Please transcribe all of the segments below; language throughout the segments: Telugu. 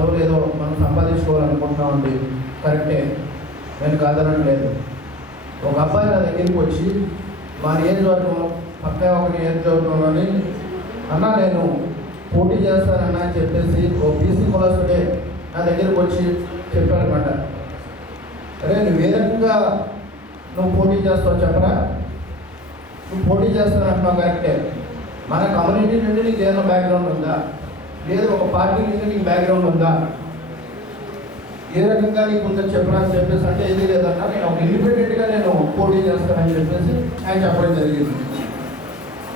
పదవులు ఏదో మనం సంపాదించుకోవాలనుకుంటున్నామండి. కరెక్టే. నేను కాదనడం లేదు. ఒక అబ్బాయి నా దగ్గరికి వచ్చి మా నియోజకవర్గం పక్క ఒక నియోజకవర్గంలోని అన్న నేను పోటీ చేస్తానన్నా అని చెప్పేసి ఓ బీసీ కులసుడే నా దగ్గరికి వచ్చి చెప్పాడనమాట అరే నువ్వు ఏ రకంగా నువ్వు పోటీ చేస్తావు చెప్పరా? నువ్వు పోటీ చేస్తానంటున్నావు కరెక్టే. మన కమ్యూనిటీ నుండి నీకు ఏదైనా బ్యాక్గ్రౌండ్ ఉందా? లేదు ఒక పార్టీ నుండి నీకు బ్యాక్గ్రౌండ్ ఉందా? ఏ రకంగా నీకు ఉందని చెప్పరా అని చెప్పేసి అంటే ఏది లేదన్నా నేను ఒక ఇండిపెండెంట్గా నేను పోటీ చేస్తానని చెప్పేసి ఆయన చెప్పడం జరిగింది.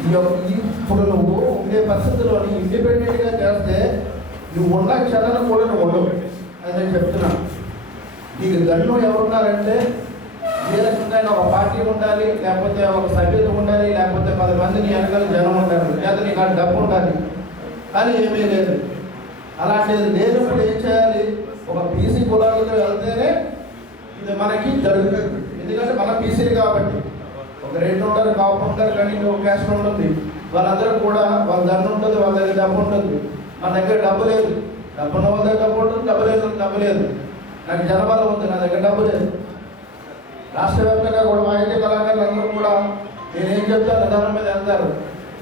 ఈ యొక్క ఇప్పుడు నువ్వు ఉండే పరిస్థితుల్లోని ఇండిపెండెంట్గా చేస్తే నువ్వు ఉన్న క్షణాలు కూడా నువ్వు ఉండవు. అని నేను చెప్తున్నా. నీకు గన్ను ఎవరున్నారంటే ఏ రకంగా అయినా ఒక పార్టీ ఉండాలి లేకపోతే ఒక సభ్యత ఉండాలి లేకపోతే పది మంది నీ వెనకాల జనం ఉండాలి లేదా నీకు ఆ డబ్బు ఉండాలి. కానీ ఏమీ లేదు. అలాంటిది లేనప్పుడు ఏం చేయాలి? ఒక బీసీ కులాలకు వెళ్తేనే ఇది మనకి జరుగుతుంది. ఎందుకంటే మన బీసీలు కాబట్టి. ఒక రెండు ఉంటారు కాపు ఉంటారు కానీ ఇంకొక క్యాస్ట్ ఉంటుంది వాళ్ళందరూ కూడా వాళ్ళ ధన ఉంటుంది వాళ్ళ దగ్గర డబ్బు ఉంటుంది. మన దగ్గర డబ్బు లేదు. డబ్బు ఉన్న వాళ్ళ దగ్గర డబ్బు ఉంటుంది డబ్బు లేదు డబ్బు లేదు. నాకు జనబలం ఉంది నా దగ్గర డబ్బు లేదు. రాష్ట్ర వ్యాప్తంగా కూడా వాయిద్య కళాకారులు అందరూ కూడా నేనేం చెప్తాను దాని మీద వెళ్తారు.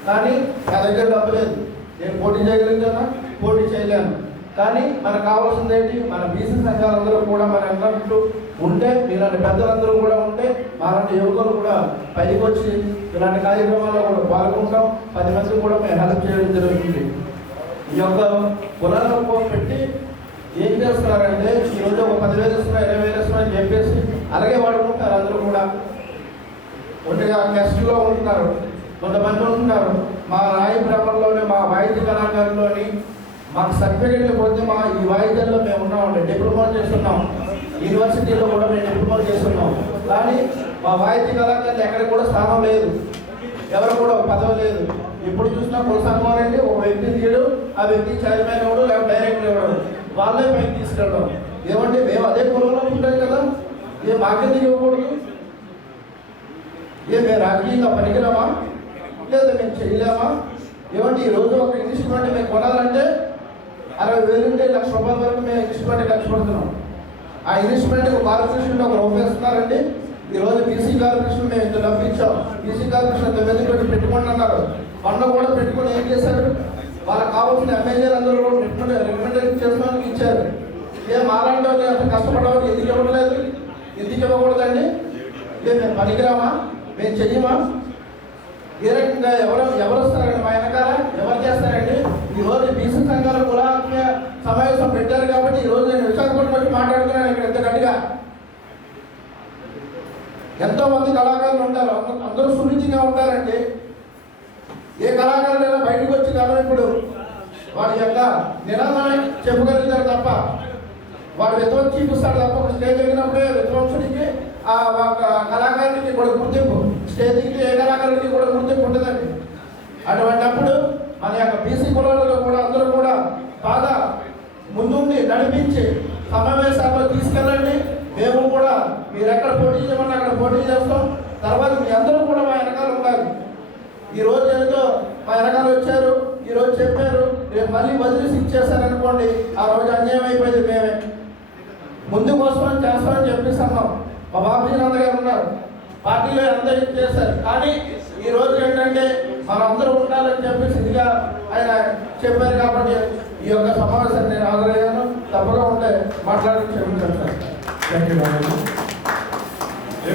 కానీ నా దగ్గర డబ్బు లేదు. నేను పోటీ చేయగలుగుతానా పోటీ చేయలేను. కానీ మనకు కావాల్సింది ఏంటి? మన బీసీ సంఘాలందరూ కూడా మన ఎంతట్లు ఉంటే ఇలాంటి పెద్దలందరూ కూడా ఉంటే మాలాంటి యువకులు కూడా పైకి వచ్చి ఇలాంటి కార్యక్రమాల్లో కూడా పాల్గొంటాం. పది మందికి కూడా మేము హెల్ప్ చేయడం జరుగుతుంది. ఈ యొక్క కులాలకు పెట్టి ఏం చేస్తున్నారంటే ఈ రోజు ఒక పదివేలు వస్తున్నాయి ఇరవై వేలు వస్తున్నాయి అని చెప్పేసి అలాగే వాడుకుంటారు అందరూ కూడా. ఒంటిగా గెస్ట్లో ఉంటున్నారు. కొంతమంది ఉంటున్నారు మా రాయి బ్రహ్మలోని మా వాయిద్య కళాకారులోని మాకు సర్టిఫికెట్లు పోతే మా ఈ వాయిద్యాల్లో మేము ఉన్నామండి. డిప్లొమా చేస్తున్నాం. యూనివర్సిటీలో కూడా మేము డిప్లొమా చేస్తున్నాం. కానీ మా వాయిద్య కళాకారులు ఎక్కడ కూడా స్థానం లేదు. ఎవరు కూడా పదవి లేదు. ఇప్పుడు చూసినా కుల సంఘం ఒక వ్యక్తిని తీయడు ఆ వ్యక్తి చైర్మన్ ఇవ్వడు లేకపోతే డైరెక్టర్ ఇవ్వడం వాళ్ళే పైకి తీసుకెళ్ళడం. ఏమంటే మేము అదే కులంలో ఉంటాం కదా. ఏ మాకెందుకు ఇవ్వకూడదు? ఏ మేము రాజకీయంగా పనికిరామా? లేదు మేము చేయలేమా? ఏమంటే ఈ రోజు ఒక ఇన్వెస్ట్మెంట్ మేము కొనాలంటే అరవై వేలు ఉంటే లక్ష రూపాయల వరకు మేము ఇన్వెస్ట్మెంట్ ఖర్చు పెడుతున్నాం. ఆ ఇన్వెస్ట్మెంట్ కార్పొరేషన్ ఒక రూపాయి ఇస్తున్నారండి ఈరోజు బీసీ కార్పొరేషన్ మేము ఇంత డబ్బు ఇచ్చాం. బీసీ కార్పొరేషన్ తొమ్మిది మీద పెట్టుకోండి అన్నారు. పండుగ కూడా పెట్టుకొని ఏం చేశారు? వాళ్ళకి కావాల్సిన ఎమ్మెల్యేలు అందరూ కూడా రికమెండ్ రికమెండేషన్ చేసుకోవడానికి ఇచ్చారు. ఏం మాలాంటి వాళ్ళు అంత కష్టపడవాలి ఎందుకు ఇవ్వట్లేదు? ఎందుకు ఇవ్వకూడదండి? మేము పనికిరామా? మేము చెయ్యమా? ఏ రకంగా ఎవరు ఎవరు వస్తారండి? మా వెనకాల ఎవరు చేస్తారండి? ఈ రోజు బీసీ సంఘాల కులాత్మ సమావేశం పెట్టారు కాబట్టి ఈ రోజు నేను విశాఖపట్నం వచ్చి మాట్లాడుతున్నాను ఇక్కడ ఎంత గట్టిగా. ఎంతో మంది కళాకారులు ఉంటారు. అందరూ సురుచిగా ఉంటారండి. ఏ కళాకారులు బయటకు వచ్చి కదా ఇప్పుడు. వాడి యొక్క నినాదాన్ని చెప్పగలుగుతారు తప్ప. వాడు విధ్వంసం చూపిస్తాడు తప్ప ఒక స్టేజ్ ఎగినప్పుడే విధ్వంసుడికి ఆ ఒక కళాకారుడికి కూడా గుర్తింపు. స్టేజింగ్ ఏ కళాకారుడికి కూడా గుర్తింపు ఉంటుందండి అటువంటిప్పుడు మన యొక్క బీసీ కులాలలో కూడా అందరూ కూడా బాగా ముందుండి నడిపించి సమావేశాల్లో తీసుకెళ్ళండి. మేము కూడా మీరు ఎక్కడ పోటీ చేయమంటే అక్కడ పోటీ చేస్తాం. తర్వాత మీ అందరూ కూడా మా వెనకాల ఉండాలి. ఈరోజు ఏదో మా వెనకాల వచ్చారు ఈరోజు చెప్పారు రేపు మళ్ళీ వదిలేసి ఇచ్చేసారనుకోండి ఆ రోజు అన్యాయం అయిపోయింది మేమే. ముందుకు వస్తామని చేస్తామని చెప్పేసి అన్నాం. మా బాబుజీ నాన్న గారు ఉన్నారు. పార్టీలో ఎంత ఇది చేశారు. కానీ ఈ రోజు ఏంటంటే మనందరూ ఉండాలని చెప్పేసి ఇదిగా ఆయన చెప్పారు కాబట్టి ఈ యొక్క సమావేశాన్ని నేను హాజరయ్యాను. తప్పగా ఉంటే మాట్లాడి క్షమించాను సార్ థ్యాంక్ యూ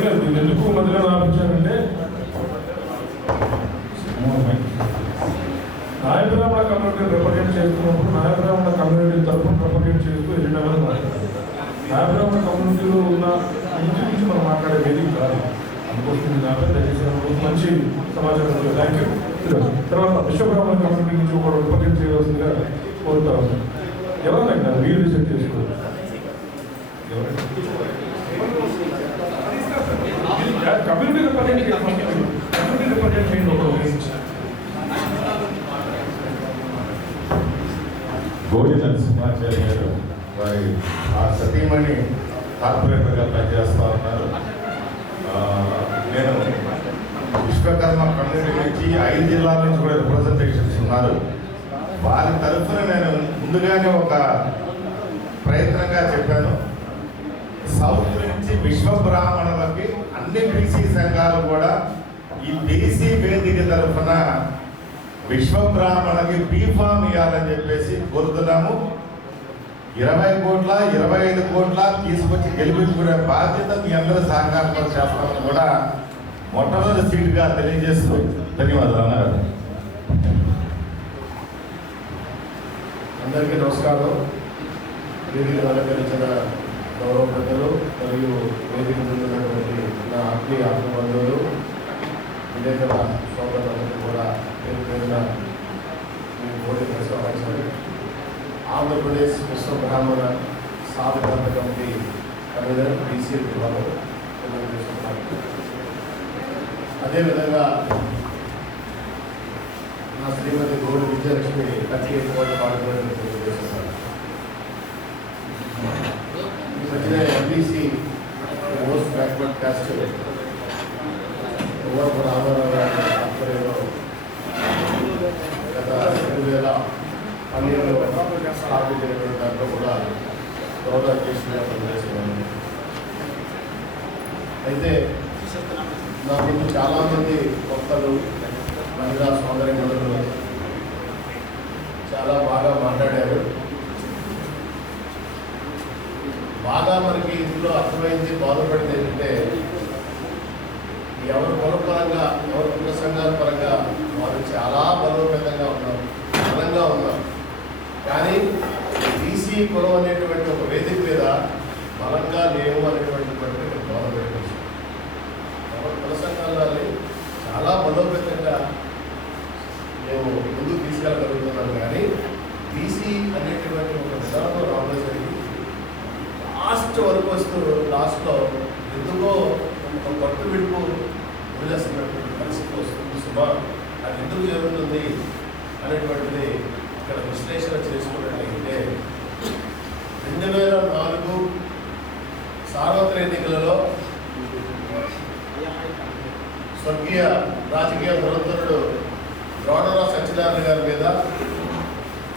లేదు ఎందుకు మధ్యలో ఆపించారంటే నాయబ్రాహ్మణ కమ్యూనిటీ రిప్రజెంట్ చేస్తున్నప్పుడు నాయబ్రాహ్మణ కమ్యూనిటీ తరఫున రిప్రజెంట్ చేస్తూ ఎజెండా మీద మాట్లాడారు? నాయబ్రాహ్మణ కమ్యూనిటీలో ఉన్న ఇంటి నుంచి మనం మాట్లాడే వేదిక కాదు అందుకోసం కాబట్టి దయచేసి ఒక మంచి సమాచారం థ్యాంక్ యూ తర్వాత విశ్వబ్రాహ్మణ కమ్యూనిటీ నుంచి ఒక రిప్రజెంట్ చేయవలసిందిగా కోరుతా ఉన్నాను. ఎవరైనా మీరు రిసెప్ట్ చేసుకోవాలి. కమ్యూనిటీ రిప్రజెంట్ కమ్యూనిటీ రిప్రజెంట్ చేయండి ఒక గోడి నరసింహాచార్య గారు వారి ఆ సతీమణి కార్పొరేటర్గా పనిచేస్తూ ఉన్నారు. నేను విశ్వకర్మ కమ్యూనిటీ నుంచి ఐదు జిల్లాల నుంచి కూడా రిప్రజెంటేషన్స్ ఉన్నారు. వారి తరఫున నేను ముందుగానే ఒక ప్రయత్నంగా చెప్పాను. సౌత్ నుంచి విశ్వ బ్రాహ్మణులకి అన్ని బీసీ సంఘాలు కూడా ఈ బీసీ వేదిక తరఫున విశ్వ బ్రాహ్మణకి బీఫామ్ ఇవ్వాలని చెప్పేసి కోరుతున్నాము. ఇరవై కోట్ల ఇరవై ఐదు కోట్ల తీసుకొచ్చి గెలిపించుకునే బాధ్యత మీ అందరూ సహకారంతో చేస్తామని కూడా మొట్టమొదటి సీటుగా తెలియజేస్తూ ధన్యవాదాలు అన్నారు. అందరికీ నమస్కారం. వేదిక అలంకరించిన గౌరవ ప్రజలు మరియు వేదిక ముందున్నటువంటి నా ఆత్మీయ ఆత్మబంధువులు విలేకరుల సోదరులందరికీ కూడా పేరు పేరున మీ కోరిక ఆంధ్రప్రదేశ్ విశ్వ బ్రాహ్మణ సాధకాంత కమిటీ కన్వీనర్ బీసీ విభాగం తెలియజేస్తున్నాను. అదేవిధంగా నా శ్రీమతి గౌరి విజయలక్ష్మి లక్ష్మీ కోట పాల్గొనడం తెలియజేస్తున్నాను ఈ మధ్యన MBC most backward caste over Ramarao గౌరవ అధ్యక్షుడిగా పనిచేస్తున్నాను అయితే నా ముందు చాలామంది భక్తులు మహిళా సోదరి చాలా బాగా మాట్లాడారు. బాగా మనకి ఇందులో అర్థమైంది బాధపడింది ఏంటంటే ఎవరు కులపరంగా ఎవరి కుల సంఘాల పరంగా వారు చాలా బలోపేతంగా ఉన్నారు బలంగా ఉన్నారు. కానీ బీసీ కులం అనేటువంటి ఒక వేదిక మీద బలంగా లేవు అనేటువంటి బాధ ఎవరు కుల సంఘాల చాలా బలోపేతంగా మేము ముందుకు తీసుకెళ్ళగలుగుతున్నాం. కానీ బీసీ అనేటువంటి ఒక విధానంలో రావడం జరిగింది. లాస్ట్ వరకు వస్తూ లాస్ట్లో ఎందుకో ఒక పట్టు విడుపు వదిలేస్తున్నటువంటి పరిస్థితి వస్తుంది. సుమా అది ఎందుకు జరుగుతుంది అనేటువంటిది ఇక్కడ విశ్లేషణ చేసుకున్నట్లయితే రెండు వేల నాలుగు సార్వత్రిక ఎన్నికలలో స్వర్గీయ రాజకీయ దురంధరుడు ద్రోణరావు సత్యనారాయణ గారి మీద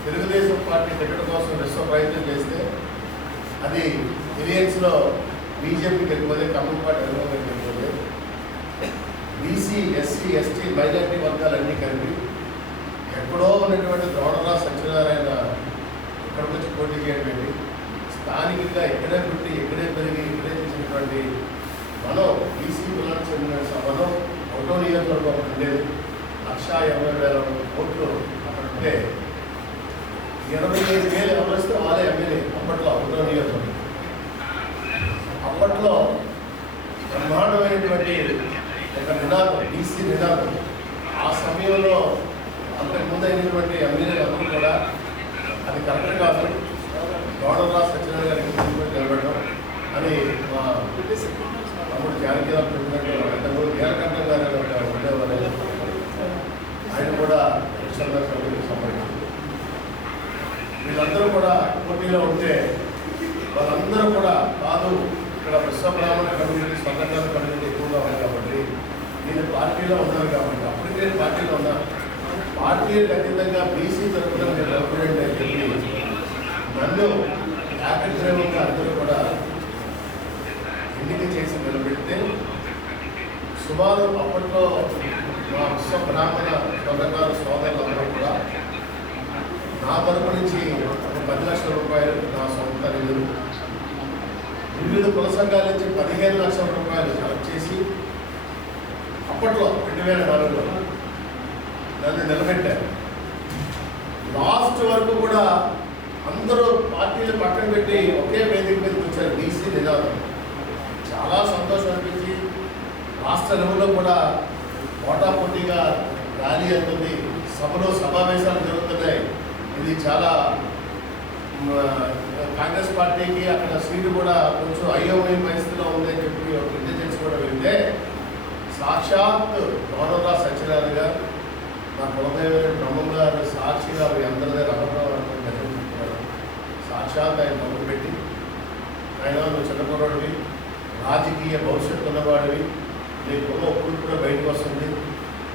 తెలుగుదేశం పార్టీ టికెట్ కోసం విశ్వ ప్రయత్నం చేస్తే అది ఎలియన్స్లో బీజేపీకి వెళ్ళిపోతే కమ్యూనిస్ట్ పార్టీ అనుభవం వెళ్ళిపోతే బీసీ ఎస్సీ ఎస్టీ మైనార్టీ వర్గాలన్నీ కలిపి ఎక్కడో ఉన్నటువంటి ద్రోణరా సత్యనారాయణ ఇక్కడికి వచ్చి పోటీ చేయడం స్థానికంగా ఇక్కడే పుట్టి ఇక్కడే పెరిగి ఇక్కడే చేసినటువంటి మనం బీసీ కులానికి చెందిన మనం ఒకటో నియోజకవర్గం ఉండేది. లక్ష ఎనభై వేల కోట్లు అక్కడ ఉంటే ఇరవై ఐదు వేలు ఎవరిస్తే వాళ్ళే ఎమ్మెల్యే అప్పట్లో ఒకటో నియోజకవర్గం. అప్పట్లో బ్రహ్మాండమైనటువంటి ఒక నినాదం బీసీ నినాదం. ఆ సమయంలో అంతకుముందు అయినటువంటి ఎమ్మెల్యేలు అందరూ కూడా అది కరెక్ట్ కాదు. గౌడరా సత్యనారాయణ గారికి తీసుకొని నిలబడడం. అని మా తమ్ముడు జానకీరావు చెప్పినట్టు అంతకుముందు వీరకంఠం గారు ఉండేవారు. ఆయన కూడా విశ్వనాథ సభ్యులకు సంబంధించి. వీళ్ళందరూ కూడా పోటీలో ఉంటే వాళ్ళందరూ కూడా కాదు ఇక్కడ విశ్వబ్రాహ్మణ కమ్యూనిటీ స్వతంత్ర కమ్యూనిటీ ఎక్కువగా ఉంది కాబట్టి నేను పార్టీలో ఉన్నాను కాబట్టి అప్పటికే పార్టీలో ఉన్నాను పార్టీ ఖచ్చితంగా బీసీ తరఫున నేను రెప్రజెంట్ అని చెప్పి నన్ను ఏకగ్రీవంగా అందరూ కూడా ఎన్నిక చేసి నిలబెడితే సుమారు అప్పట్లో మా విశ్వ బ్రాహ్మణ స్వర్గకారు సోదరులందరూ కూడా నా తరపు నుంచి ఒక పది లక్షల రూపాయలు నా సొంత నిధులు వివిధ కుల సంఘాల నుంచి పదిహేను లక్షల రూపాయలు కలెక్ట్ చేసి అప్పట్లో రెండు వేల నాలుగులో నన్ను నిలబెట్టారు. లాస్ట్ వరకు కూడా అందరూ పార్టీలు పక్కన పెట్టి ఒకే వేదిక మీదకి వచ్చారు బీసీ నినాదం చాలా సంతోషం అనిపించి రాష్ట్ర లెవెల్లో కూడా పోటాపోటీగా ర్యాలీ అవుతుంది సభలో సమావేశాలు జరుగుతున్నాయి. ఇది చాలా కాంగ్రెస్ పార్టీకి అక్కడ సీటు కూడా కొంచెం అయోమయ పరిస్థితిలో ఉందని చెప్పి ఒక ఇంటెలిజెన్స్ కూడా వెళ్తే సాక్షాత్ గౌరవ సత్యనారాయణ గారు నా కులదేవి బ్రహ్మం గారు సాక్షిగా మీ అందరి దగ్గర అమర్రావు సాక్షాత్ ఆయన ప్రయాణాలు పెట్టి ఆయన నువ్వు రాజకీయ భవిష్యత్తు ఉన్నవాడివి. నీ కులం ఒప్పుడు కూడా బయటకు వస్తుంది.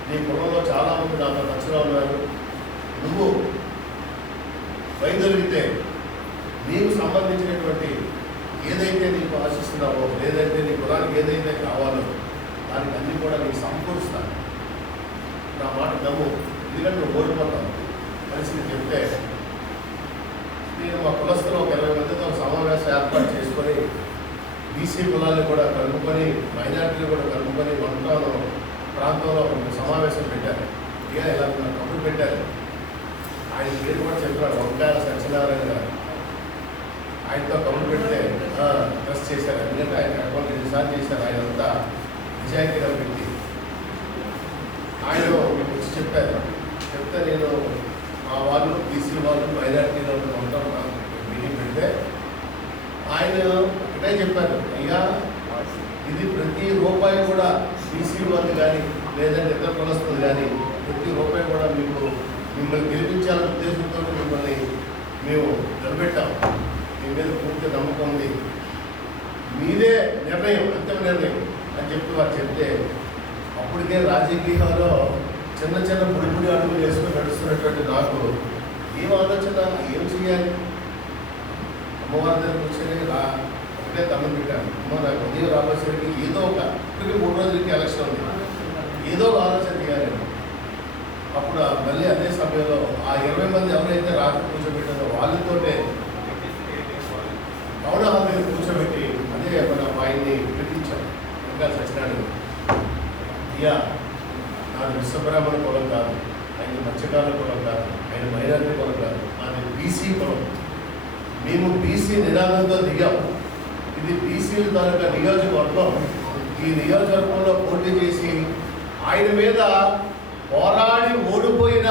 నీ కులంలో చాలామంది నాతో నచ్చగా ఉన్నారు. నువ్వు వైదొలిగితే నీకు సంబంధించినటువంటి ఏదైతే నీకు ఆశిస్తున్నావో ఏదైతే నీ కులానికి ఏదైతే కావాలో దానికి అన్ని కూడా నీకు సమకూరుస్తాను. నా మాట నమ్ము. ఎందుకంటే నువ్వు ఓడిపోతావు. కలిసి చెప్తే నేను మా కులస్తులు ఒక ఇరవై మందితో సమావేశం ఏర్పాటు చేసుకొని బీసీ కులాలను కూడా కలుపుకొని మైనార్టీలు కూడా కలుపుకొని వంటలో ప్రాంతంలో ఒక సమావేశం పెట్టారు. ఇక ఇలా నా కబురు పెట్టారు. ఆయన పేరు కూడా చెప్పారు వంకాయల సత్యనారాయణ గారు. ఆయనతో కబురు పెడితే ట్రస్ట్ చేశారు. ఎందుకంటే ఆయన అకౌంట్ ఎన్నిసార్లు చేశారు ఆయన అంతా నిజాయితీగా పెట్టి. ఆయన చెప్పారు. చెప్తే నేను ఆ వాళ్ళు బీసీ వాళ్ళు మైనార్టీలో ఉంటాం మీటింగ్ పెడితే ఆయన ఒకటే చెప్పారు అయ్యా ఇది ప్రతి రూపాయి కూడా బీసీ వాళ్ళు కానీ లేదంటే ఇతర కులస్తులు కానీ ప్రతి రూపాయి కూడా మీకు మిమ్మల్ని గెలిపించాలనే ఉద్దేశంతో మిమ్మల్ని మేము నిలబెట్టాం. మీ మీద పూర్తి నమ్మకం ఉంది. మీదే నిర్ణయం అంతిమ నిర్ణయం అని చెప్పి వారు చెప్తే అప్పటికే రాజకీయాల్లో చిన్న చిన్న పొడి పొడి అడుగులు వేసుకుని నడుస్తున్నటువంటి నాకు ఏం ఆలోచన ఏం చేయాలి? అమ్మవారి దగ్గర కూర్చొని రా ఒకటే తమ్ముడు పెట్టాను. అమ్మ నాకు ఉదయం రాబోయేసరికి ఏదో ఒక ఇప్పటికీ మూడు రోజులకి ఎలక్షన్ ఉంది. ఏదో ఒక ఆలోచన చేయాలి. అప్పుడు మళ్ళీ అదే సమయంలో ఆ ఇరవై మంది ఎవరైతే రాత్రి కూర్చోబెట్టారో వాళ్ళతోటే టౌన్ హాల్ కూర్చోబెట్టి అదే మన ఆయన్ని పిలిపించాం ఇంకా సత్యనారాయణ అయ్యా విశ్వబ్రాహ్మణ కులం కాదు. ఆయన మత్స్యకారుల కులం కాదు. ఆయన మైనారిటీ కులం కాదు. ఆయన బీసీ కులం. మేము బీసీ నినాదంతో దిగాం. ఇది బీసీల తాలూకా నియోజకవర్గం. ఈ నియోజకవర్గంలో పోటీ చేసి ఆయన మీద పోరాడి ఓడిపోయిన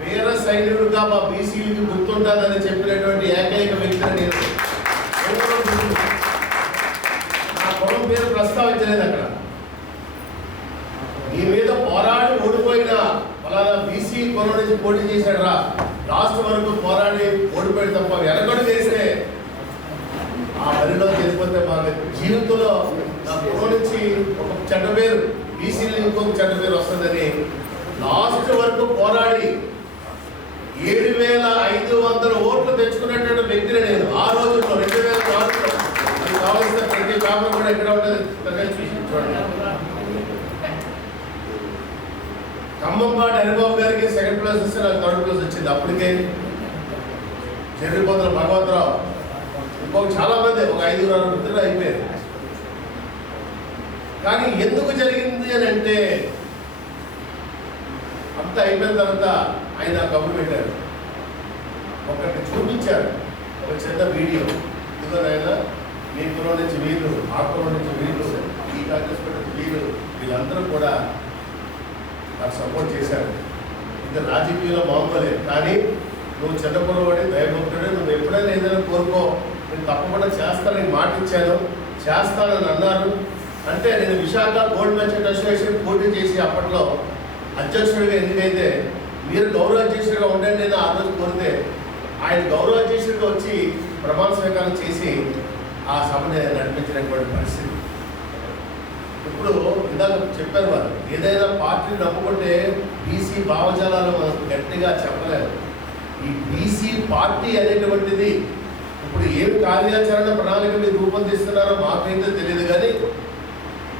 వీర సైనికుడుగా మా బీసీలకి గుర్తుంటుందని చెప్పినటువంటి ఏకైక వ్యక్తిని నేను. నా కులం పేరు ప్రస్తావించలేదు అక్కడ నీ మీద పోరాడి ఓడిపోయిన ఫలానా బీసీ నుంచి పోటీ చేశాడు రా లాస్ట్ వరకు పోరాడి ఓడిపోయి తప్ప వెనకడు చేస్తే ఆ పనిలో చేసిపోతే మాకు జీవితంలో నా కులం నుంచి ఒక చెడ్డ పేరు బీసీలు ఇంకొక చెడ్డ పేరు వస్తుందని లాస్ట్ వరకు పోరాడి ఏడు వేల ఐదు వందల ఓట్లు తెచ్చుకున్నటువంటి వ్యక్తిని నేను ఆ రోజుల్లో రెండు వేల నాలుగులో అది కావాల్సిన ప్రతి పేపర్ కూడా ఎక్కడ ఉంటుంది? చూసి చూడండి. ఖమ్మంపాటి హరిబాబు గారికి సెకండ్ ప్లేస్ వస్తే నాకు థర్డ్ ప్లేస్ వచ్చింది. అప్పటికే చెర్రిపోతుల భగవంతరావు. ఇంకొక చాలా మంది ఒక ఐదుగురు ఆరు మిత్రులు అయిపోయారు. కానీ ఎందుకు జరిగింది అని అంటే అంతా అయిపోయిన తర్వాత ఆయన కబురు పెట్టారు. ఒకటి చూపించారు. ఒక చిన్న వీడియో. ఇదిగో నాయన మీ కులం నుంచి వీళ్ళు ఆ కులం నుంచి వీళ్ళు ఈ కాంగ్రెస్ పార్టీ వీళ్ళు వీళ్ళందరూ కూడా సపోర్ట్ చేశారు ఇది రాజకీయంలో మామూలే కానీ నువ్వు చిన్న కురవాడి దయభక్తుడే నువ్వు ఎప్పుడైనా ఏదైనా కోరుకో. నేను తప్పకుండా చేస్తానని మాట ఇచ్చాను చేస్తానని అన్నారు. అంటే నేను విశాఖ గోల్డ్ మెర్చెంట్ అసోసియేషన్ పోటీ చేసి అప్పట్లో అధ్యక్షుడిగా ఎందుకైతే మీరు గౌరవ అధ్యక్షుడిగా ఉండండి నేను ఆ రోజు కోరితే ఆయన గౌరవ అధ్యక్షుడిగా వచ్చి ప్రమాణ స్వీకారం చేసి ఆ సభని నడిపించినటువంటి పరిస్థితి. ఇప్పుడు ఇందాక చెప్పారు వారు ఏదైనా పార్టీని నమ్ముకుంటే బీసీ భావజాలను మనం గట్టిగా చెప్పలేము ఈ బీసీ పార్టీ అనేటువంటిది ఇప్పుడు ఏం కార్యాచరణ ప్రణాళిక మీరు రూపొందిస్తున్నారో మాకైతే తెలియదు కానీ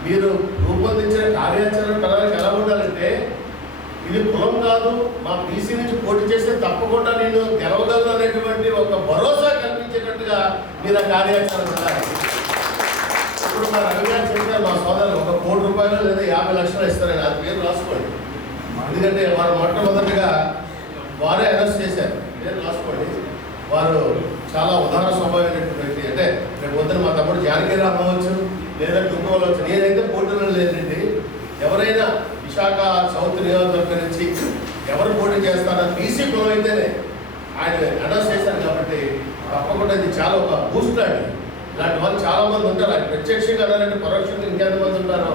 మీరు రూపొందించిన కార్యాచరణ ప్రణాళిక ఎలా ఉండాలంటే ఇది కులం కాదు మా బీసీ నుంచి పోటీ చేస్తే తప్పకుండా నేను గెలవగలను అనేటువంటి ఒక భరోసా కల్పించేటట్టుగా మీరు ఆ కార్యాచరణ ఇప్పుడు మా రవి గారు చెప్పారు మా సోదరులు ఒక కోటి రూపాయలు లేదా యాభై లక్షలు ఇస్తారని అది పేరు రాసుకోండి. ఎందుకంటే వారు మొట్టమొదటిగా వారే అరెస్ట్ చేశారు. పేరు రాసుకోండి. వారు చాలా ఉదాహరణ స్వభావమైనటువంటి వ్యక్తి అంటే రేపు పొద్దున మా తమ్ముడు జానకిరామ్ అవ్వచ్చు లేదా కుంకుమ అవ్వచ్చు నేనైతే పోటీలో లేదండి. ఎవరైనా విశాఖ సౌత్ నియోజకవర్గం నుంచి ఎవరు పోటీ చేస్తారో బీసీ కులం అయితేనే ఆయన అనౌన్స్ చేశారు కాబట్టి తప్పకుండా ఇది చాలా ఒక బూస్ట్ అండి. ఇలాంటి వాళ్ళు చాలా మంది ఉంటారు. అది ప్రత్యక్షంగా అనాలంటే పరోక్షంగా ఇంకెంతమంది ఉంటారో.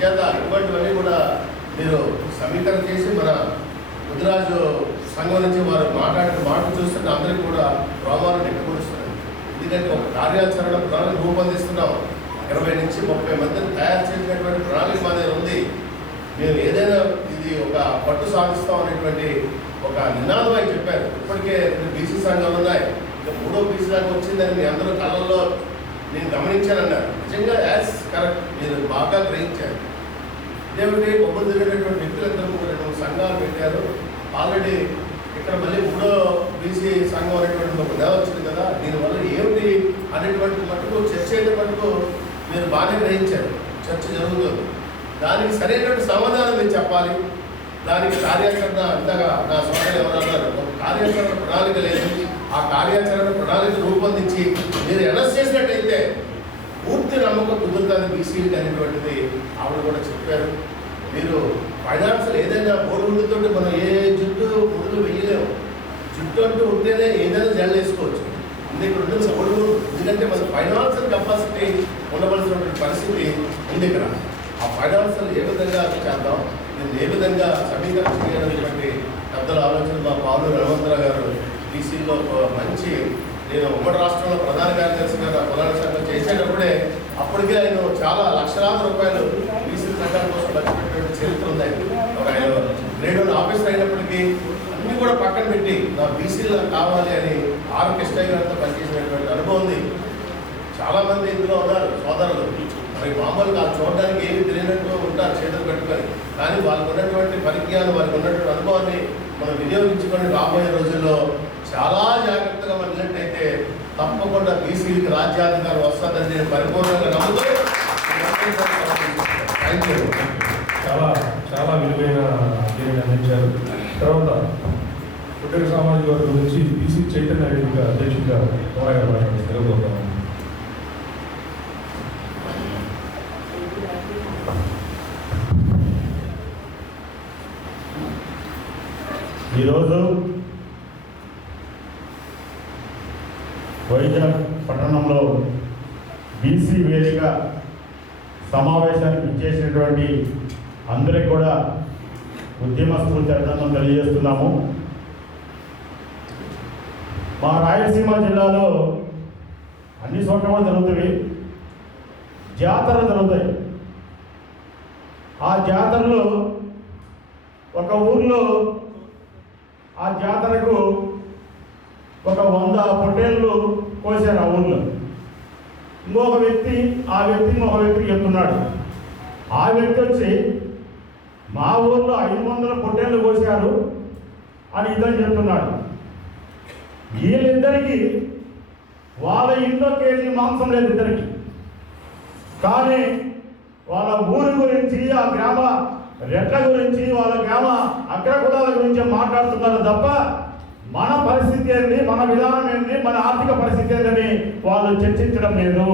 చేత ఇటువంటివన్నీ కూడా మీరు సమీకరణ చేసి మన ముదిరాజు సంఘం నుంచి వారు మాట్లాడిన మాట చూస్తుంటే అందరికీ కూడా రోమాలు నెట్టుకొడుస్తున్నారు ఎందుకంటే ఒక కార్యాచరణ ప్రణాళిక రూపొందిస్తున్నాం. ఇరవై నుంచి ముప్పై మందిని తయారు చేసినటువంటి ప్రణాళిక మా దగ్గర ఉంది. మేము ఏదైనా ఇది ఒక పట్టు సాధిస్తాం అనేటువంటి ఒక నినాదం అని చెప్పారు. ఇప్పటికే బీసీ సంఘాలు ఉన్నాయి. ఇక మూడో పీస్ దాకా వచ్చిందని మీ అందరూ కళ్ళల్లో నేను గమనించానన్నారు. నిజంగా యాజ్ కరెక్ట్ మీరు బాగా గ్రహించారు. ఇదేమిటి కొబ్బరి తిరిగినటువంటి వ్యక్తులందరూ రెండు సంఘాలు పెట్టారు. ఆల్రెడీ ఇక్కడ మళ్ళీ మూడో బీసీ సంఘం అనేటువంటి ఒక నెల వచ్చింది కదా దీనివల్ల ఏమిటి అనేటువంటి మటుకు చర్చ అయితే మటుకు మీరు బాగానే గ్రహించారు. చర్చ జరుగుతుంది. దానికి సరైనటువంటి సమాధానం మీరు చెప్పాలి. దానికి కార్యాచరణ అంతగా నా సోదరులు ఎవరన్నారు ఒక కార్యాచరణ ప్రణాళిక లేదు. ఆ కార్యాచరణ ప్రణాళిక రూపొందించి మీరు అనౌన్స్ చేసినట్టయితే పూర్తి నమ్మకం కుదురుతుంది బీసీలకు అనేటువంటిది ఆవిడ కూడా చెప్పారు. మీరు ఫైనాన్షియల్ ఏదైనా బోర్డు మనం ఏ జుట్టు ముందు వెయ్యలేము. జుట్టు అంటూ ఉంటేనే ఏదైనా జల్ వేసుకోవచ్చు. అందుకే ఇక్కడ ఉంటుంది బోర్డు ఎందుకంటే మన ఫైనాన్షియల్ కెపాసిటీ ఉండవలసినటువంటి పరిస్థితి ఉంది ఇక్కడ. ఆ ఫైనాన్షియల్ ఏ విధంగా చేద్దాం? దీన్ని ఏ విధంగా సమీకరణ చేయాలనేటువంటి పెద్దల ఆలోచన మా పాలు రఘవంతరావు గారు బీసీలో మంచి నేను ఉమ్మడి రాష్ట్రంలో ప్రధాన కార్యదర్శిగా నా కులాల శాఖ చేసేటప్పుడే అప్పటికే ఆయన చాలా లక్షలాది రూపాయలు బీసీ సంఘాల కోసం ఖర్చు పెట్టినటువంటి చరిత్ర ఉంది. ఒక ఆయన గ్రేడ్ వన్ ఆఫీసర్ అయినప్పటికీ అన్ని కూడా పక్కన పెట్టి నా బీసీలు కావాలి అని ఆర్ కృష్ణయ్య గారితో పనిచేసినటువంటి అనుభవం ఉంది. చాలామంది ఇందులో ఉన్నారు సోదరులు. మరి మామూలుగా చూడడానికి ఏమి తెలియనట్టు ఉంటారు చేతులు పెట్టుకొని కానీ వాళ్ళకు ఉన్నటువంటి పరిజ్ఞానం వాళ్ళకు ఉన్నటువంటి అనుభవాన్ని మనం వినియోగించుకొని రాబోయే రోజుల్లో చాలా జాగ్రత్తగా వెళ్ళినట్టయితే తప్పకుండా బీసీలకు రాజ్యాధికారం వస్తుందని నేను పరిపూర్ణంగా నమ్ముతూ చాలా చాలా విలువైన దీనిని అందించారు. తర్వాత కుటుంబ సామాజిక వర్గం నుంచి బీసీ చైతన్య వేదిక అధ్యక్షుడిగా కోరగా తెలుగుతాం ఈరోజు వైజాగ్ పట్టణంలో బీసీ వేదిక సమావేశానికి ఇచ్చేసినటువంటి అందరికి కూడా ఉద్యమస్తులు స్ఫూర్తి తెలియజేస్తున్నాము. మా రాయలసీమ జిల్లాలో అన్ని చోట్ల కూడా జరుగుతాయి జాతరలు జరుగుతాయి. ఆ జాతరలో ఒక ఊర్లో ఆ జాతరకు ఒక వంద పొట్టేళ్ళు కోసారు ఆ ఊర్లో. ఇంకొక వ్యక్తి ఆ వ్యక్తి ఇంకొక వ్యక్తికి చెప్తున్నాడు. ఆ వ్యక్తి వచ్చి మా ఊర్లో ఐదు వందల పొట్టేళ్ళు కోసారు అని ఇతను చెప్తున్నాడు. వీళ్ళిద్దరికీ వాళ్ళ ఇంట్లో కేజీ మాంసం లేదు ఇద్దరికి కానీ వాళ్ళ ఊరి గురించి ఆ గ్రామ రెట్ల గురించి వాళ్ళ గ్రామ అగ్రకులాల గురించి మాట్లాడుతున్నారు తప్ప మన పరిస్థితి ఏంటి మన విధానం ఏంటి మన ఆర్థిక పరిస్థితి ఏంటని వాళ్ళు చర్చించడం లేదు.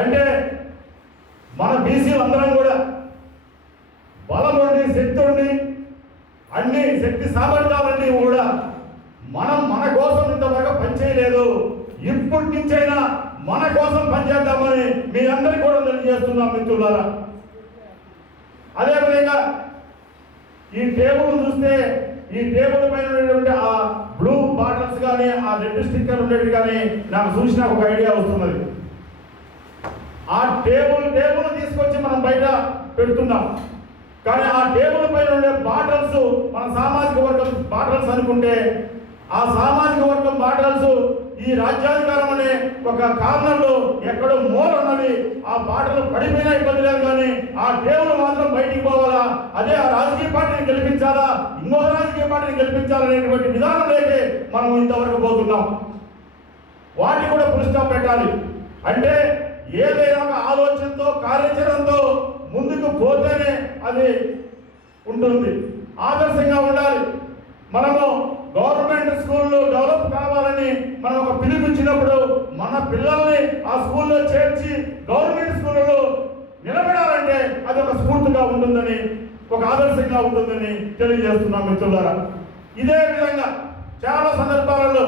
అంటే మన బీసీలు అందరం కూడా బలం ఉండి శక్తి ఉండి అన్ని శక్తి సామర్థ్యాలన్నీ కూడా మనం మన కోసం ఇంతవరకు పనిచేయలేదు. ఇప్పటి నుంచైనా మన కోసం పనిచేద్దామని మీ అందరికీ కూడా తెలియజేస్తున్నాం మిత్రులారా. అదేవిధంగా ఈ టేబుల్ చూస్తే ఈ టేబుల్ పైన ఉన్నటువంటి ఆ బ్లూ బాటిల్స్ కానీ ఆ రెడ్ స్టిక్కర్ ఉండేవి కానీ నాకు చూసి నాకు ఒక ఐడియా వస్తున్నది. ఆ టేబుల్ టేబుల్ తీసుకొచ్చి మనం బయట పెడుతున్నాం. కానీ ఆ టేబుల్ పైన ఉండే బాటిల్స్ మన సామాజిక వర్గం బాటిల్స్ అనుకుంటే ఆ సామాజిక వర్గం బాటిల్స్ ఈ రాజ్యాధికారం అనే ఒక కార్నర్లో ఎక్కడో మూల ఉన్నది ఆ పాటలు పడిపోయినా ఇబ్బంది లేదు కానీ ఆ దేవుడు మాత్రం బయటికి పోవాలా? అదే ఆ రాజకీయ పార్టీని గెలిపించాలా? ఇంకో రాజకీయ పార్టీని గెలిపించాలనేటువంటి విధానం లేకే మనం ఇంతవరకు పోతున్నాం. వాటిని కూడా పురుషం పెట్టాలి. అంటే ఏదైనా ఒక ఆలోచనతో కార్యాచరణతో ముందుకు పోతేనే అది ఉంటుంది. ఆదర్శంగా ఉండాలి. మనము గవర్నమెంట్ స్కూళ్ళు డెవలప్ కావాలని మనం ఒక పిలుపుచ్చినప్పుడు మన పిల్లల్ని ఆ స్కూల్లో చేర్చి గవర్నమెంట్ స్కూళ్ళలో నిలబడాలంటే అది ఒక స్ఫూర్తిగా ఉంటుందని ఒక ఆదర్శంగా ఉంటుందని తెలియజేస్తున్నాం మిత్రులారా. ఇదే విధంగా చాలా సందర్భాలలో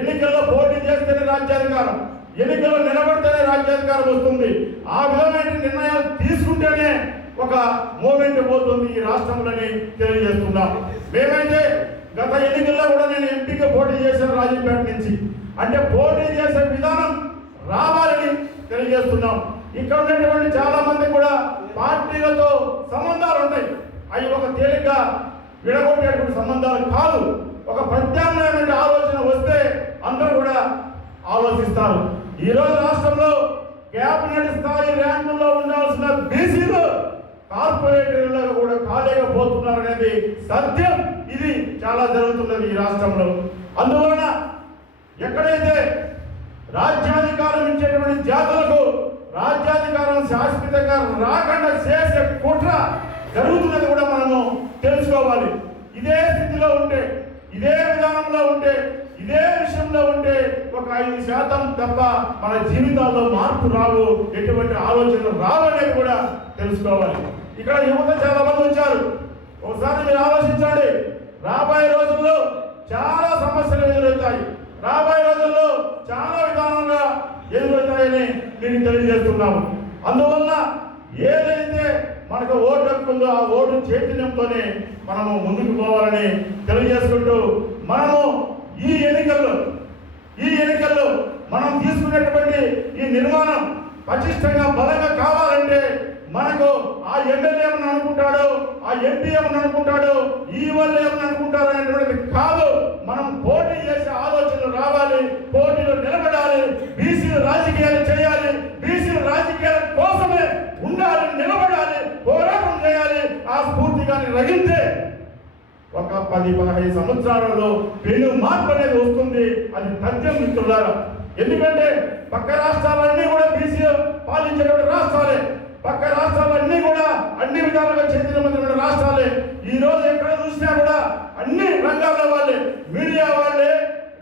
ఎన్నికల్లో పోటీ చేస్తేనే రాజ్యాధికారం ఎన్నికల్లో నిలబడితేనే రాజ్యాధికారం వస్తుంది. ఆ విధమైన నిర్ణయాలు తీసుకుంటేనే ఒక మూమెంట్ పోతుంది ఈ రాష్ట్రంలోని తెలియజేస్తున్నాం. మేమైతే గత ఎన్నికల్లో కూడా నేను ఎంపీగా పోటీ చేశాను రాజంపేట నుంచి. అంటే పోటీ చేసే విధానం రావాలని తెలియజేస్తున్నాం. ఇక్కడ ఉన్నటువంటి చాలా మంది కూడా పార్టీలతో సంబంధాలు ఉన్నాయి అవి ఒక తేలిక విడగొట్టేటువంటి సంబంధాలు కాదు. ఒక ప్రత్యామ్నాయమైన ఆలోచన వస్తే అందరూ కూడా ఆలోచిస్తారు. ఈరోజు రాష్ట్రంలో క్యాబినెట్ స్థాయి ర్యాంకుల్లో ఉండాల్సిన బీసీలు కార్పొరేటర్లుగా కూడా కాలేకపోతున్నారు అనేది సత్యం. ఇది చాలా జరుగుతున్నది ఈ రాష్ట్రంలో. అందువలన ఎక్కడైతే రాజ్యాధికారం ఇచ్చేటువంటి జాతులకు రాజ్యాధికారం శాశ్వతంగా రాకుండా చేసే కుట్ర జరుగుతున్నది కూడా మనము తెలుసుకోవాలి. ఇదే స్థితిలో ఉంటే ఇదే విధానంలో ఉంటే ఇదే విషయంలో ఉంటే ఒక ఐదు శాతం తప్ప మన జీవితాల్లో మార్పు రావు ఎటువంటి ఆలోచనలు రావు అనేది కూడా తెలుసుకోవాలి. ఇక్కడ యువత చాలా మంది వచ్చారు. ఒకసారి మీరు ఆలోచించండి. రాబోయే రోజుల్లో చాలా సమస్యలు ఎదురవుతాయి. రాబోయే రోజుల్లో చాలా విధానంగా ఎదురవుతాయని మీకు తెలియజేస్తున్నాము అందువల్ల ఏదైతే మనకు ఓటు హక్కుందో ఆ ఓటు చైతన్యంతోనే మనము ముందుకు పోవాలని తెలియజేసుకుంటూ మనము ఈ ఎన్నికల్లో ఈ ఎన్నికల్లో మనం తీసుకునేటువంటి ఈ నిర్మాణం పటిష్టంగా బలంగా కావాలంటే మనకు ఆ ఎమ్మెల్యే ఏమని అనుకుంటాడు ఆ ఎంపీ ఏమని అనుకుంటాడు ఈ వాళ్ళు ఏమని అనుకుంటారు అనేటువంటిది కాదు. మనం పోటీ చేసే ఆలోచనలు రావాలి పోటీలో నిలబడాలి బీసీలు రాజకీయాలు చేయాలి బీసీలు రాజకీయాల కోసమే ఉండాలి నిలబడాలి పోరాటం చేయాలి ఆ స్ఫూర్తి కానీ రగిలితే ఒక పది పదహైదు సంవత్సరాలలో పెను మార్పు అనేది వస్తుంది. అది తథ్యం మిత్రులారా. ఎందుకంటే పక్క రాష్ట్రాలన్నీ కూడా బీసీ పాలించేటువంటి రాష్ట్రాలే. పక్క రాష్ట్రాలన్నీ కూడా అన్ని విధాలుగా చెందినటువంటి రాష్ట్రాలే. ఈ రోజు ఎక్కడ చూసినా కూడా అన్ని రంగాల వాళ్ళే. మీడియా వాళ్ళే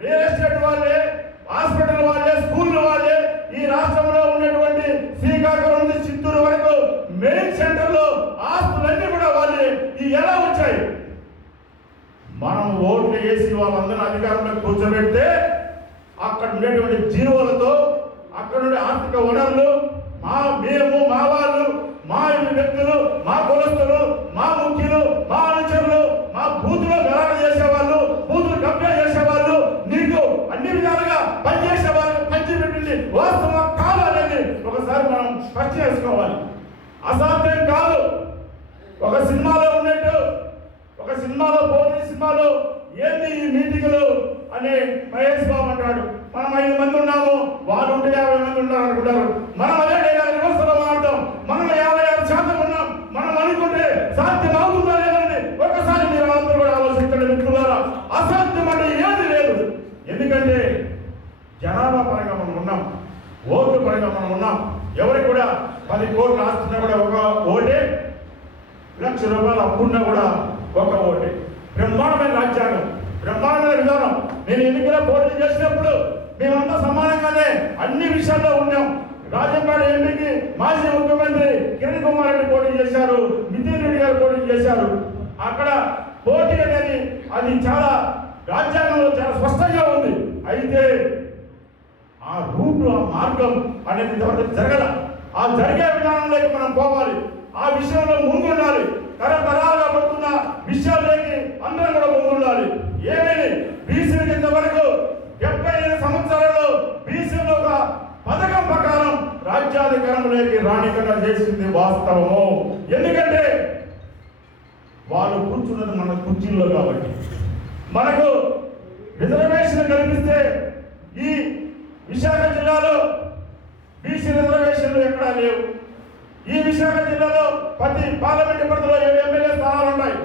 రియల్ ఎస్టేట్ వాళ్ళే హాస్పిటల్ వాళ్ళే స్కూల్ వాళ్ళే. ఈ రాష్ట్రంలో ఉన్నటువంటి శ్రీకాకుళం నుంచి చిత్తూరు వరకు మెయిన్ సెంటర్లో ఆస్తులన్నీ కూడా వాళ్ళే. ఈ ఎలా వచ్చాయి? మనం ఓట్లు వేసి వాళ్ళందరినీ అధికారంలో కూర్చోబెడితే అక్కడ ఉండేటువంటి జీవోలతో అక్కడ ఉండే ఆర్థిక వనరులు మా మేము మా వాళ్ళు మా ఇంటి వ్యక్తులు మా కులస్తులు మా ముఖ్యులు మా అనుచరులు మా బూతులు గలాట చేసేవాళ్ళు బూతులు కబ్జా చేసేవాళ్ళు నీకు అన్ని విధాలుగా పనిచేసే వాళ్ళు పంచిపెట్టింది వాస్తవం కావాలని ఒకసారి మనం స్పష్ట చేసుకోవాలి. అసాధ్యం కాదు. ఒక సినిమాలో ఉన్నట్టు ఒక సినిమాలో పోటీ సినిమాలో ఏంది ఈ మీటింగులు అని మహేష్ బాబు అంటాడు. మనం ఐదు మంది ఉన్నాము వాళ్ళు ఉంటే యాభై మంది ఉన్నారు అనుకుంటారు. మనం అదే డైలాగ్ రివర్సల్ మాట్లాడతాం మనం యాభై ఆరు శాతం ఉన్నాం. మనం అనుకుంటే సాధ్యం అవుతుందా లేదండి ఒకసారి మీరు అందరూ కూడా ఆలోచించండి మిత్రులారా. అసాధ్యం అంటే ఏది లేదు. ఎందుకంటే జనాభా పరంగా మనం ఉన్నాం. ఓటు పరంగా మనం ఉన్నాం. ఎవరికి కూడా పది కోట్లు ఆస్తున్నా కూడా ఒక ఓటే లక్ష రూపాయలు అప్పున్నా కూడా ఒక ఓటే. బ్రహ్మాండమైన రాజ్యాంగం బ్రహ్మాండమైన విధానం. నేను ఎన్నికల పోటీ చేసినప్పుడు మేమంతా సమానంగానే అన్ని విషయాల్లో ఉన్నాం. రాజంపాడు ఎంపీకి మాజీ ముఖ్యమంత్రి కిరణ్ కుమార్ రెడ్డి పోటీ చేశారు నితిన్ రెడ్డి గారు పోటీ చేశారు. అక్కడ పోటీ అనేది అది చాలా రాజ్యాంగంలో చాలా స్పష్టంగా ఉంది. అయితే ఆ రూట్ ఆ మార్గం అనేది ఇంతవరకు జరగల. ఆ జరిగే విధానంలోకి మనం పోవాలి. ఆ విషయంలో ముందుండాలి. తరతరాలుగా పడుతున్న విషయాల్లోకి అందరం కూడా ముందుండాలి. ఏమైంది బీసీలకి ఇంతవరకు డెబ్బై ఐదు సంవత్సరాల్లో బీసీలో ఒక పథకం ప్రకారం రాజ్యాధికారంలోకి రానికుండా చేసింది వాస్తవము. ఎందుకంటే వాళ్ళు కూర్చున్నది మన కుర్చీల్లో కాబట్టి. మనకు రిజర్వేషన్ కల్పిస్తే ఈ విశాఖ జిల్లాలో బీసీ రిజర్వేషన్లు ఎక్కడా లేవు. ఈ విశాఖ జిల్లాలో ప్రతి పార్లమెంట్ పరిధిలో ఏడు ఎమ్మెల్యే స్థానాలు ఉన్నాయి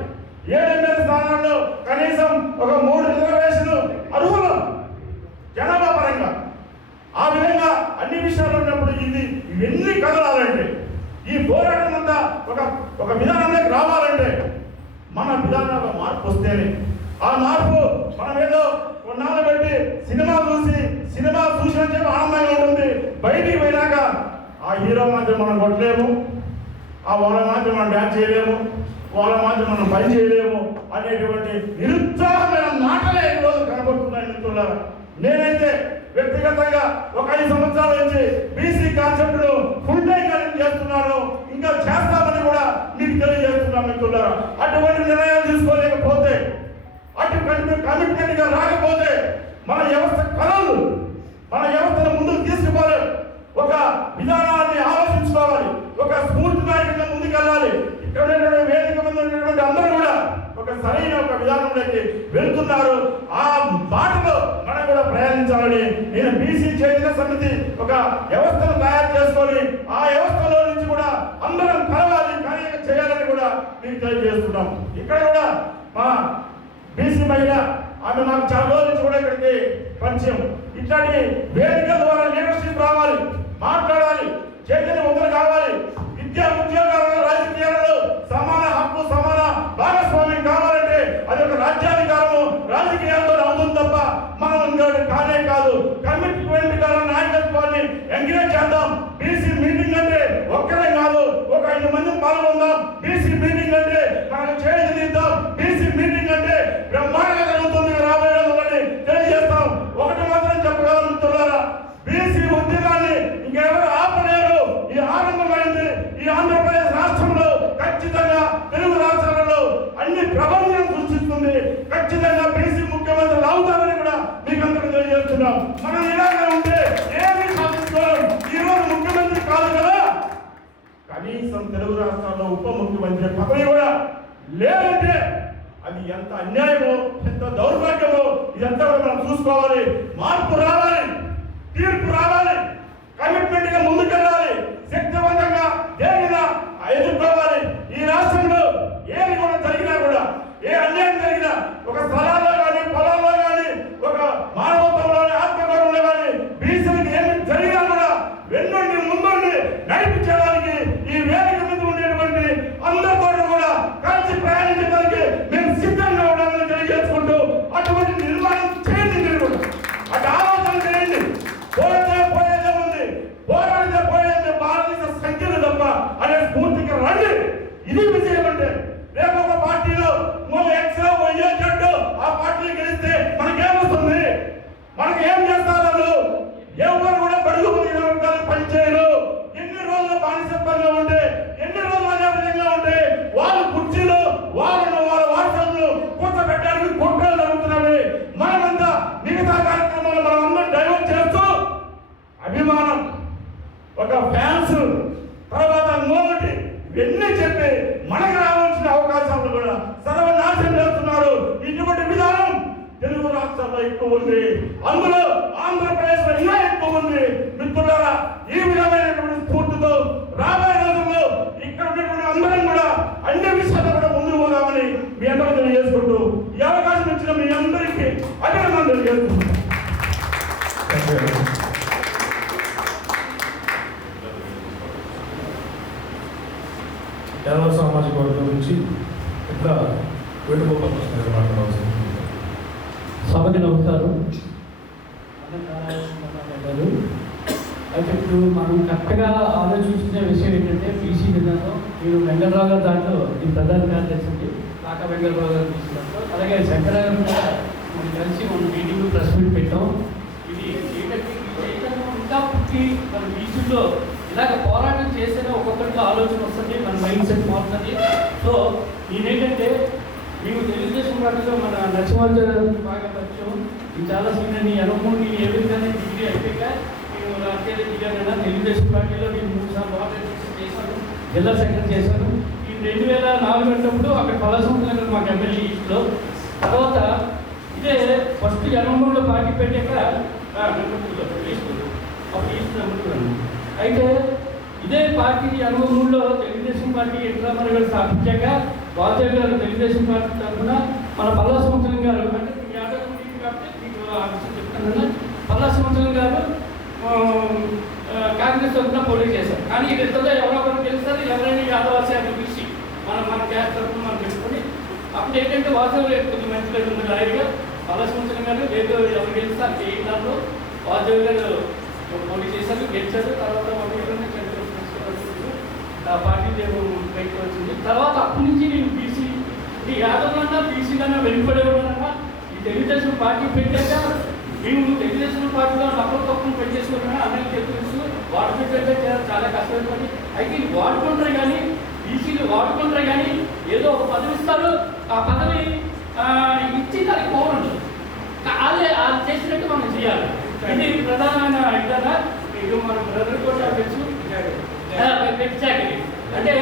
ఏడు ఎమ్మెల్యే స్థానాల్లో కనీసం ఒక మూడు రిజర్వేషన్లు అర్హులు. జనాభా పరంగా. ఆ విధంగా అన్ని విషయాలు ఉన్నప్పుడు ఇది ఇవన్నీ కదలాలంటే ఈ పోరాటం అంతా ఒక ఒక విధానంలోకి రావాలంటే మన విధానంలో మార్పు వస్తేనే. ఆ మార్పు మనం ఏదో కొన్నాళ్ళు బట్టి సినిమా చూసి సినిమా చూసిన చెప్పి ఆనందంగా ఉంటుంది. బయటికి పోయినాక ఆ హీరో మాత్రం మనం కొట్టలేము ఆ వాళ్ళ మాత్రం మనం డ్యాన్స్ చేయలేము వాళ్ళ మాత్రం మనం పని చేయలేము అనేటువంటి నిరుత్సాహమైన మాటలే ఈరోజు కనబడుతున్నాయి మిత్రులారా. నేనైతే వ్యక్తిగతంగా ఒక ఐదు సంవత్సరాల నుంచి బీసీ కాన్సెప్ట్ ఫుల్ టైం కలిగి చేస్తున్నాను ఇంకా చేస్తామని కూడా మీకు తెలియజేస్తున్నాను మిత్రులారా. అటువంటి నిర్ణయాలు తీసుకోలేకపోతే అటు కమిట్మెంట్గా రాకపోతే మన వ్యవస్థ కలదు. మన వ్యవస్థను ముందుకు తీసుకుపోలేదు ఒక విధానాన్ని ఆలోచించుకోవాలి. ఒక స్ఫూర్తిదాయకంగా ముందుకెళ్ళాలి. ఇక్కడ వేదిక మీద ఉన్నటువంటి అందరూ కూడా ఒక సరైన ఒక విధానంలోకి వెళ్తున్నారు. ఆ బాటలో మనం కూడా ప్రయాణించాలని నేను బీసీ చేసిన సమితి ఒక వ్యవస్థను తయారు చేసుకొని ఆ వ్యవస్థలో నుంచి కూడా అందరం కలవాలి కార్యం చేయాలని కూడా మీకు తెలియజేస్తున్నాం. ఇక్కడ కూడా మా బీసీ మహిళ ఆమె నాకు చాలా రోజుల కూడా ఇక్కడికి పరిచయం. ఇట్లాంటి వేదిక ద్వారా లీడర్షిప్ రావాలి. మాట్లాడాలి చైతన్య ముందర కావాలి విద్యా ఉద్యోగాలలో రాజకీయాలలో సమాన హక్కు సమాన భాగస్వామ్యం కావాలంటే అది ఒక రాజ్యాధికారము రాజకీయాలతో అవుతుంది తప్ప మనం ఇంకోటి కానే కాదు. కమిట్మెంట్ గల నాయకత్వాన్ని ఎంకరేజ్ చేద్దాం. బీసీ మీటింగ్ అంటే ఒక్కరే కాదు ఒక ఐదు మంది పాల్గొందాం. బీసీ మీటింగ్ అంటే మనకు చేసి బీసీ మీటింగ్ అంటే బ్రహ్మాండంగా జరుగుతుంది. రాబోయే తెలియజేస్తాం. ఒకటి మాత్రం చెప్పగలం మిత్రులారా బీసీ ఉద్యమాన్ని ఇంకెవరు ఆపలేరు? ఈ ఆరంభమైంది ఈ ఆంధ్రప్రదేశ్ రాష్ట్రంలో ఖచ్చితంగా తెలుగు రాష్ట్రాలలో అన్ని ప్రబంధం సృష్టిస్తుంది. ఖచ్చితంగా బీసీ ముఖ్యమంత్రులు అవుతామని కూడా మీకు అందరూ తెలియజేస్తున్నాం. మనం ఇలాగే ఉంటే ఏమీ సాధించుకోవడం ఈ రోజు ముఖ్యమంత్రి కాదు కదా? కనీసం తెలుగు రాష్ట్రాల్లో ఉప ముఖ్యమంత్రి పదవి కూడా లేదంటే అది ఎంత అన్యాయమో ఎంత దౌర్భాగ్యమో ఇదంతా కూడా మనం చూసుకోవాలి. మార్పు రావాలి. తీర్పు రావాలి. కమిట్మెంట్గా ముందుకెళ్ళాలి. శక్తివంతంగా దేనిగా ఎదుర్కోవాలి. ఈ రాష్ట్రంలో ఏమి కూడా జరిగినా కూడా ఏ అన్యాయం జరిగినా ఒక స్థలాల్లో కానీ పొలాల్లో కానీ ఒక మానవత్వంలో ఆత్మగౌరవంలో కానీ బీసీలకు ఏమి జరిగినా కూడా వెన్నుండి ముందుండి నడిపించడానికి ఈ వేదిక మీద ఉండేటువంటి అందరితో కూడా కలిసి ప్రయాణించడానికి మేము సిద్ధంగా ఉండాలని తెలియజేసుకుంటూ అటువంటి నిర్మాణం చేయండి మీరు కూడా అటు ఆలోచన చేయండి పోతే పోయేదే ఉంది పోరాడితే పోయేది భారతదేశ సంఖ్యలు తప్ప అనే స్ఫూర్తికి రండి ఇది విజయం అంటే రేపు ఒక పార్టీలో మూడు ఎక్స్ వైఏ ఆ పార్టీ గెలిస్తే మనకేమొస్తుంది? మనకి ఏం చేస్తారు వాళ్ళు ఎవరు కూడా బడుగు బలిగిన వర్గాలు పనిచేయరు ఎన్ని రోజులు బానిసత్వంగా ఉంటే ఎన్ని రోజులు అదే విధంగా ఉంటే వాళ్ళ కుర్చీలు వాళ్ళను వాళ్ళ వారసులను కూర్చోబెట్టడానికి కుట్రలు జరుగుతున్నవి మనమంతా మిగతా కార్యక్రమాలు మనం అందరం డైవర్ట్ చేస్తూ అభిమానం ఒక ఫ్యాన్స్ తర్వాత ఇంకొకటి ఇవన్నీ చెప్పి మనకు రావాల్సిన అవకాశాలు కూడా సర్వనాశనం చేస్తున్నారు ఇటువంటి విధానం తెలుగు రాష్ట్రాల్లో ఎక్కువ ఉంది అందులో ఆంధ్రప్రదేశ్లో ఇంకా ఎక్కువ ఉంది మిత్రులారా ఈ విధమైనటువంటి స్ఫూర్తితో రాబోయే రోజుల్లో ఇక్కడ ఉన్నటువంటి అందరం కూడా అన్ని విషయాలు కూడా ముందుకు పోదామని మీ అందరూ తెలియజేసుకుంటూ ఈ అవకాశం ఇచ్చిన మీ అందరికీ అభినందనలు తెలియజేస్తున్నాను యాదవ సామాజిక వర్గం నుంచి ఇట్లా వేణుగోపాల్ కృష్ణ గారు మాట్లాడవలసింది సభకి నమస్కారం అయితే ఇప్పుడు మనం కరెక్ట్గా ఆలోచించిన విషయం ఏంటంటే పీసీ విధానం. మీరు వెంకటరావు గారు దాంట్లో ఈ ప్రధాన కార్యదర్శి కాక కాకా వెంకటరావు గారు తీసుకున్నాం అలాగే శంకర్ గారు కూడా మనం కలిసి మనం మీటింగ్ ప్రెస్ మీట్ పెట్టాం. ఇది ఏంటంటే ఇంకా పుట్టి మన బీసీలో ఇలాగ పోరాటం చేస్తేనే ఒక్కొక్కరికి ఆలోచన వస్తుంది మన మైండ్ సెట్ మారుతుంది. సో నేనేంటంటే మేము తెలుగుదేశం పార్టీలో మన నరసింహాచార్య బాగా పరిచయం. ఇది చాలా సీనియర్ ఎనమూడి ఏ విధంగా డిగ్రీ అయిపోయాక నేను రాజకీయాలు దిగానన్నా తెలుగుదేశం పార్టీలో నేను మూడు సార్లు చేశాను జిల్లా సెక్రటరీ చేశాను. ఈ రెండు వేల నాలుగు అన్నప్పుడు అక్కడ పలసముద్రం మాకు ఎమ్మెల్యే తర్వాత ఇదే ఫస్ట్ ఎనమూడిలో పార్టీ పెట్టాక అప్పుడు ఈస్ట్ అయితే ఇదే పార్టీ అనుభవంలో తెలుగుదేశం పార్టీ ఎన్రామర్ గారు స్థాపించాక వాజేవ్ గారు తెలుగుదేశం పార్టీ తరఫున మన పల్లా సంవత్సరం గారు అంటే మీ యాదవ్ కుటుంబం కాబట్టి మీకు ఆ విషయం చెప్తాను పల్లా గారు కాంగ్రెస్ తరఫున పోటీ చేశారు. కానీ ఇది ఎవరో ఒకరు గెలుస్తారు ఎవరైనా యాదవాసి పిలిచి మనం మన క్యాస్ట్ తరఫున మనం పెట్టుకొని అప్పుడు ఏంటంటే వాసవి గారు కొంచెం మంచి పేరు ఉంది లాయర్గా పల్లా గారు లేదు ఎవరు గెలుస్తారు ఏ దాంట్లో వాసవి గారు పోటీ చేశారు గెలిచారు తర్వాత వాళ్ళు ఆ పార్టీ నేను బయటకు వచ్చింది తర్వాత అప్పటి నుంచి నేను బీసీ ఈ యాదవ్లన్నా బీసీలన్నా వెళ్ళిపోయేవాళ్ళన్నా ఈ తెలుగుదేశం పార్టీ పెట్టాక మేము తెలుగుదేశం పార్టీలో నమ్మకం తప్పులు పెట్టేసుకున్నా అందరికీ తెలుసు. వాడు పెట్టాక చాలా కష్టపడి అయితే వాడుకుంటారు కానీ బీసీలు వాడుకుంటారు కానీ ఏదో ఒక పదవి ఇస్తారు. ఆ పదవి ఇచ్చి దానికి పోవడం వాళ్ళే వాళ్ళు చేసినట్టు మనం చేయాలి. ఇది ప్రధానమైన విధాన ఇది మన బ్రదర్ కూడా తెలుసు. అంటే